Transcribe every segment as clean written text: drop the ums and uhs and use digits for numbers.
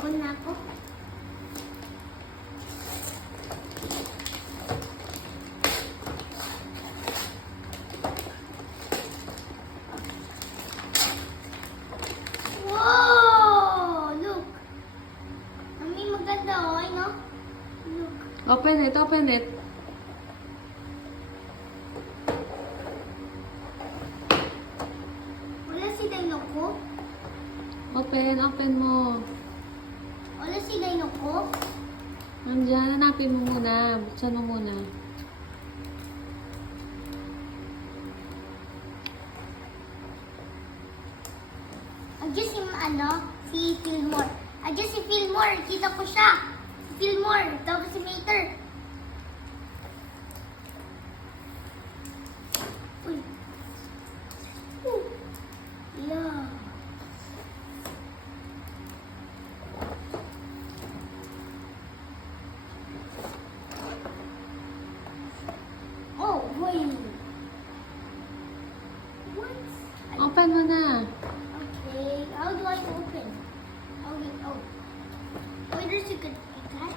Open na ako. Wow! Look! Mami, maganda oh, no? Look. Open it, open it. Wala silang loko? Open, open mo. Wala silang loko? Nandiyan, hanapin mo muna. Buksan mo muna. Andiyan si Fillmore. Andiyan si Fillmore. Kita ko siya. Si Fillmore. Tapos si Mater. Uy. Yeah. Oh, wait. What? Open mo na. Okay, how do I open? Oh, there's a good like that.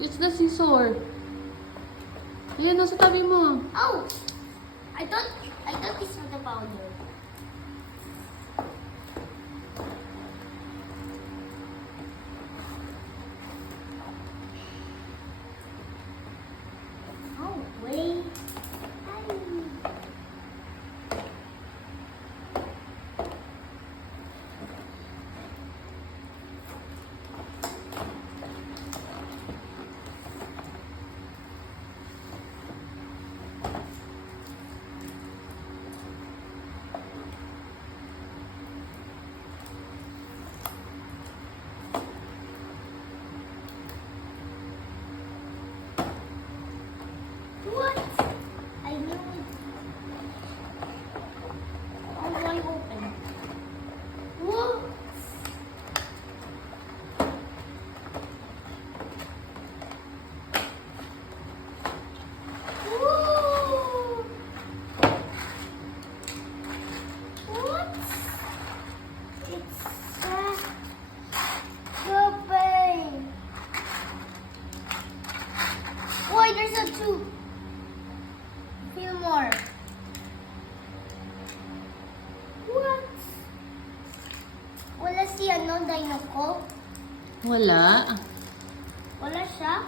It's the scissor. Ayan, nasa tabi mo. Oh, I thought this was the powder. Oh, wait. Ay. What? I knew it. How do I open? What? Whoa! What? It's open. Why there's a two? Fillmore. What? Wala si Dino ko? Wala. Wala siya?